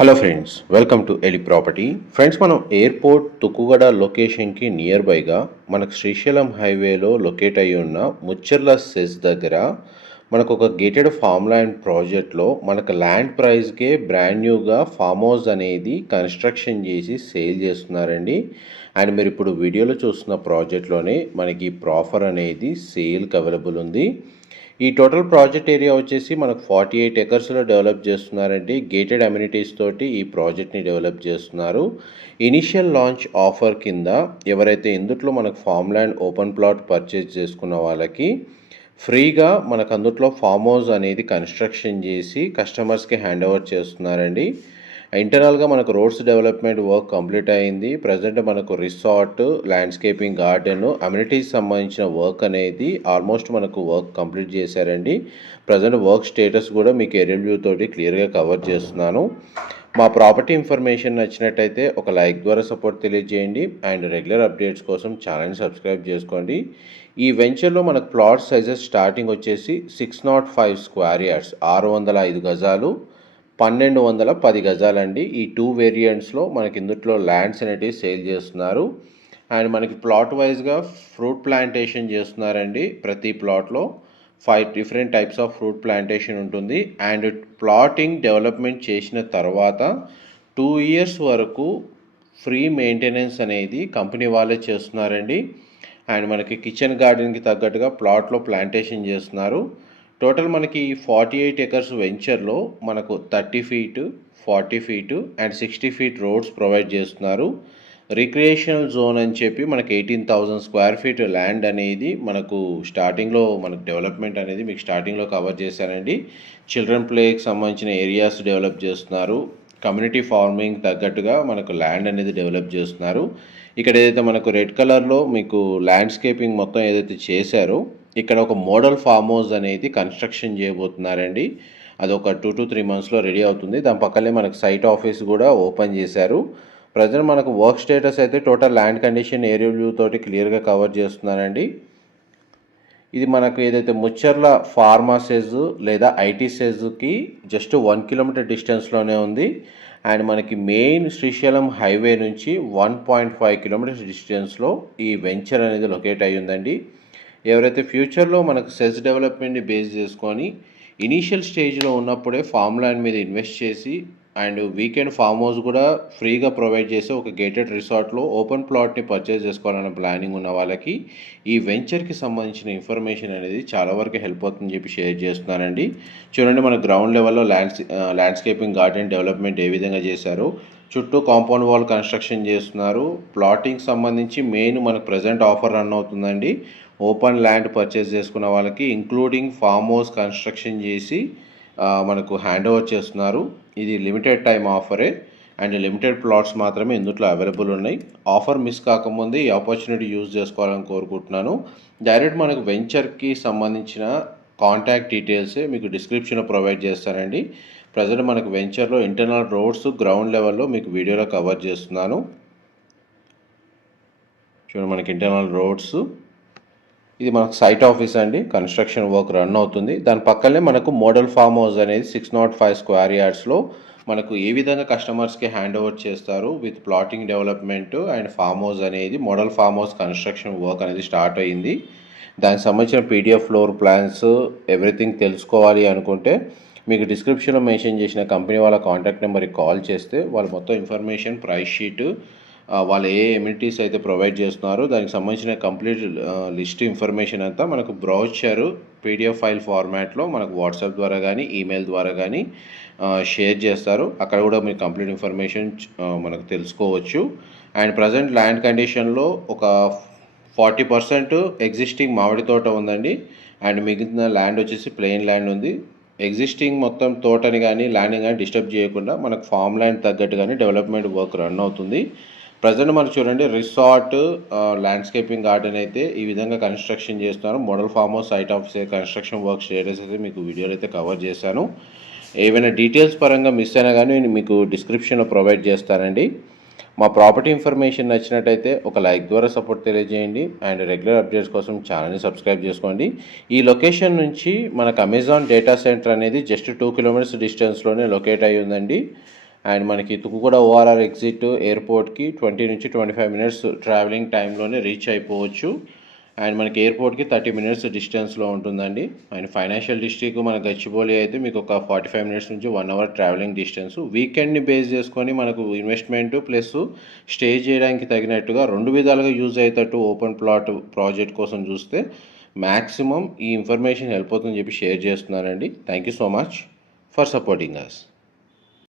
Hello friends, welcome to ఎలి property. Friends, మనం airport Tukkuguda లొకేషన్కి నియర్ బైగా మనకు శ్రీశైలం హైవేలో లొకేట్ అయి ఉన్న ముచ్చర్ల సెస్ దగ్గర మనకు ఒక గేటెడ్ ఫామ్ ల్యాండ్ ప్రాజెక్ట్లో మనకు ల్యాండ్ ప్రైస్కే బ్రాండ్ న్యూగా ఫామ్ హౌస్ అనేది కన్స్ట్రక్షన్ చేసి సేల్ చేస్తున్నారండి. అండ్ మీరు ఇప్పుడు వీడియోలో చూస్తున్న ప్రాజెక్ట్లోనే మనకి ప్రాఫర్ అనేది సేల్కి అవైలబుల్ ఉంది. ఈ టోటల్ ప్రాజెక్ట్ ఏరియా వచ్చేసి మనకు 48 ఎకర్స్లో డెవలప్ చేస్తున్నారండి. గేటెడ్ అమ్యూనిటీస్ తోటి ఈ ప్రాజెక్ట్ని డెవలప్ చేస్తున్నారు. ఇనిషియల్ లాంచ్ ఆఫర్ కింద ఎవరైతే ఇందుట్లో మనకు farm land open plot purchase చేసుకున్న వాళ్ళకి ఫ్రీగా మనకు అందుట్లో ఫామ్ హౌస్ అనేది కన్స్ట్రక్షన్ చేసి కస్టమర్స్కి హ్యాండ్ ఓవర్ చేస్తున్నారండి. ఇంటర్నల్గా మనకు రోడ్స్ డెవలప్మెంట్ వర్క్ కంప్లీట్ అయింది. ప్రజెంట్ మనకు రిసార్ట్, ల్యాండ్స్కేపింగ్, గార్డెన్, అమ్యూనిటీస్ సంబంధించిన వర్క్ అనేది ఆల్మోస్ట్ మనకు వర్క్ కంప్లీట్ చేశారండి. ప్రజెంట్ వర్క్ స్టేటస్ కూడా మీకు ఏరియల్ వ్యూ తోటి క్లియర్గా కవర్ చేస్తున్నాను. మా ప్రాపర్టీ ఇన్ఫర్మేషన్ నచ్చినట్టయితే ఒక లైక్ ద్వారా సపోర్ట్ తెలియజేయండి. అండ్ రెగ్యులర్ అప్డేట్స్ కోసం ఛానల్ని సబ్స్క్రైబ్ చేసుకోండి. ఈ వెంచర్లో మనకు ప్లాట్ సైజెస్ స్టార్టింగ్ వచ్చేసి 605 స్క్వేర్ యార్డ్స్, 605 గజాలు, 1210 గజాలండి. ఈ 2 వేరియంట్స్లో మనకి ఇందుట్లో ల్యాండ్స్ అనేటివి సేల్ చేస్తున్నారు. అండ్ మనకి ప్లాట్ వైజ్గా ఫ్రూట్ ప్లాంటేషన్ చేస్తున్నారండి. ప్రతి ప్లాట్లో 5 different types of fruit plantation ఉంటుంది. అండ్ ప్లాటింగ్ డెవలప్మెంట్ చేసిన తర్వాత 2 ఇయర్స్ వరకు ఫ్రీ మెయింటెనెన్స్ అనేది కంపెనీ వాళ్ళే చేస్తున్నారండి. అండ్ మనకి కిచెన్ గార్డెన్కి తగ్గట్టుగా ప్లాట్లో ప్లాంటేషన్ చేస్తున్నారు. టోటల్ మనకి 48 ఎకర్స్ వెంచర్లో మనకు 30 feet, 40 feet and 60 feet roads provide చేస్తున్నారు. రిక్రియేషనల్ జోన్ అని చెప్పి మనకి 18,000 స్క్వేర్ ఫీట్ ల్యాండ్ అనేది మనకు స్టార్టింగ్లో మనకు డెవలప్మెంట్ అనేది మీకు స్టార్టింగ్లో కవర్ చేశారండి. చిల్డ్రన్ ప్లేకి సంబంధించిన ఏరియాస్ డెవలప్ చేస్తున్నారు. కమ్యూనిటీ ఫార్మింగ్ తగ్గట్టుగా మనకు ల్యాండ్ అనేది డెవలప్ చేస్తున్నారు. ఇక్కడ ఏదైతే మనకు రెడ్ కలర్లో మీకు ల్యాండ్స్కేపింగ్ మొత్తం ఏదైతే చేశారో ఇక్కడ ఒక మోడల్ ఫామ్ హౌస్ అనేది కన్స్ట్రక్షన్ చేయబోతున్నారండి. అది ఒక 2 to 3 మంత్స్లో రెడీ అవుతుంది. దాని పక్కనే మనకు సైట్ ఆఫీస్ కూడా ఓపెన్ చేశారు. ప్రజెంట్ మనకు వర్క్ స్టేటస్ అయితే total land condition aerial view తోటి క్లియర్గా కవర్ చేస్తున్నారండి. ఇది మనకు ఏదైతే ముచ్చర్ల ఫార్మా సెజ్ లేదా ఐటీ సెజ్కి జస్ట్ 1 కిలోమీటర్ డిస్టెన్స్లోనే ఉంది. అండ్ మనకి మెయిన్ శ్రీశైలం హైవే నుంచి 1.5 కిలోమీటర్స్ డిస్టెన్స్లో ఈ వెంచర్ అనేది లొకేట్ అయ్యి ఉందండి. ఎవరైతే ఫ్యూచర్లో మనకు సెజ్ డెవలప్మెంట్ని బేస్ చేసుకొని ఇనీషియల్ స్టేజ్లో ఉన్నప్పుడే ఫామ్ ల్యాండ్ మీద ఇన్వెస్ట్ చేసి అండ్ వీకెండ్ ఫామ్ హౌస్ కూడా ఫ్రీగా ప్రొవైడ్ చేసి ఒక గేటెడ్ రిసార్ట్లో ఓపెన్ ప్లాట్ని పర్చేస్ చేసుకోవాలన్న ప్లానింగ్ ఉన్న వాళ్ళకి ఈ వెంచర్కి సంబంధించిన ఇన్ఫర్మేషన్ అనేది చాలా వరకు హెల్ప్ అవుతుందని చెప్పి షేర్ చేస్తున్నానండి. చూడండి, మన గ్రౌండ్ లెవెల్లో ల్యాండ్స్కేపింగ్, గార్డెన్ డెవలప్మెంట్ ఏ విధంగా చేశారో, చుట్టూ కాంపౌండ్ వాల్ కన్స్ట్రక్షన్ చేస్తున్నారు. ప్లాటింగ్ సంబంధించి మెయిన్ మనకు ప్రజెంట్ ఆఫర్ రన్ అవుతుందండి. ఓపెన్ ల్యాండ్ పర్చేస్ చేసుకున్న వాళ్ళకి ఇంక్లూడింగ్ ఫామ్ హౌస్ కన్స్ట్రక్షన్ చేసి మనకు హ్యాండ్ ఓవర్ చేస్తున్నారు. ఇది లిమిటెడ్ టైం ఆఫరే అండ్ లిమిటెడ్ ప్లాట్స్ మాత్రమే ఇందులో అవైలబుల్ ఉన్నాయి. ఆఫర్ మిస్ కాకముందే ఈ ఆపర్చునిటీ యూజ్ చేసుకోవాలని కోరుకుంటున్నాను. డైరెక్ట్ మనకు వెంచర్కి సంబంధించిన కాంటాక్ట్ డీటెయిల్సే మీకు డిస్క్రిప్షన్లో ప్రొవైడ్ చేస్తానండి. ప్రజెంట్ మనకు వెంచర్లో ఇంటర్నల్ రోడ్స్ గ్రౌండ్ లెవెల్లో మీకు వీడియోలో కవర్ చేస్తున్నాను. చూడండి, మనకి ఇంటర్నల్ రోడ్స్, ఇది మనకు సైట్ ఆఫీస్ అండి. కన్స్ట్రక్షన్ వర్క్ రన్ అవుతుంది. దాని పక్కనే మనకు మోడల్ ఫామ్ హౌస్ అనేది 605 స్క్వేర్ యార్డ్స్లో మనకు ఏ విధంగా కస్టమర్స్కి హ్యాండ్ ఓవర్ చేస్తారు with plotting development and farm house అనేది model farm house construction work అనేది స్టార్ట్ అయ్యింది. దానికి సంబంధించిన పీడిఎఫ్ ఫ్లోర్ ప్లాన్స్ ఎవ్రీథింగ్ తెలుసుకోవాలి అనుకుంటే మీకు డిస్క్రిప్షన్లో మెన్షన్ చేసిన కంపెనీ వాళ్ళ కాంటాక్ట్ నెంబర్కి కాల్ చేస్తే వాళ్ళు మొత్తం ఇన్ఫర్మేషన్, ప్రైస్ షీట్, వాళ్ళు ఏ ఎమ్యూనిటీస్ అయితే ప్రొవైడ్ చేస్తున్నారో దానికి సంబంధించిన కంప్లీట్ లిస్ట్ ఇన్ఫర్మేషన్ అంతా మనకు బ్రౌచర్ పీడిఎఫ్ ఫైల్ ఫార్మాట్లో మనకు వాట్సాప్ ద్వారా కానీ ఈమెయిల్ ద్వారా కానీ షేర్ చేస్తారు. అక్కడ కూడా మీరు కంప్లీట్ ఇన్ఫర్మేషన్ మనకు తెలుసుకోవచ్చు. అండ్ ప్రజెంట్ ల్యాండ్ కండిషన్లో ఒక 40% ఎగ్జిస్టింగ్ మామిడి తోట ఉందండి. అండ్ మిగిలిన ల్యాండ్ వచ్చేసి ప్లెయిన్ ల్యాండ్ ఉంది. ఎగ్జిస్టింగ్ మొత్తం తోటని కానీ ల్యాండ్ని కానీ డిస్టర్బ్ చేయకుండా మనకు ఫామ్ ల్యాండ్ తగ్గట్టుగానే డెవలప్మెంట్ వర్క్ రన్ అవుతుంది. ప్రజెంట్ మనకు చూడండి, రిసార్ట్, ల్యాండ్స్కేపింగ్, గార్డెన్ అయితే ఈ విధంగా కన్స్ట్రక్షన్ చేస్తున్నారు. Model farm house site of construction work status అయితే మీకు వీడియోలో అయితే కవర్ చేశాను. ఏవైనా డీటెయిల్స్ పరంగా మిస్ అయినా కానీ నేను మీకు డిస్క్రిప్షన్లో ప్రొవైడ్ చేస్తానండి. మా ప్రాపర్టీ ఇన్ఫర్మేషన్ నచ్చినట్టయితే ఒక లైక్ ద్వారా సపోర్ట్ తెలియజేయండి. అండ్ రెగ్యులర్ అప్డేట్స్ కోసం ఛానల్ని సబ్స్క్రైబ్ చేసుకోండి. ఈ లొకేషన్ నుంచి మనకు అమెజాన్ డేటా సెంటర్ అనేది జస్ట్ 2 కిలోమీటర్స్ డిస్టెన్స్లోనే లొకేట్ అయ్యి ఉందండి. అండ్ మనకి తుక్కుగూడ ఓఆర్ఆర్ ఎగ్జిట్ ఎయిర్పోర్ట్కి 20 నుంచి 25 మినిట్స్ ట్రావెలింగ్ టైంలోనే రీచ్ అయిపోవచ్చు. అండ్ మనకి ఎయిర్పోర్ట్కి 30 మినిట్స్ డిస్టెన్స్లో ఉంటుందండి. అండ్ ఫైనాన్షియల్ డిస్ట్రిక్ట్ మన గచ్చిబౌలి అయితే మీకు ఒక 45 మినిట్స్ నుంచి 1 అవర్ ట్రావెలింగ్ డిస్టెన్స్. వీకెండ్ని బేస్ చేసుకొని మనకు ఇన్వెస్ట్మెంట్ ప్లస్ స్టే చేయడానికి తగినట్టుగా 2 విధాలుగా యూజ్ అయ్యేటట్టు ఓపెన్ ప్లాట్ ప్రాజెక్ట్ కోసం చూస్తే మ్యాక్సిమం ఈ ఇన్ఫర్మేషన్ హెల్ప్ అవుతుందని చెప్పి షేర్ చేస్తున్నానండి. Thank you so much for supporting us.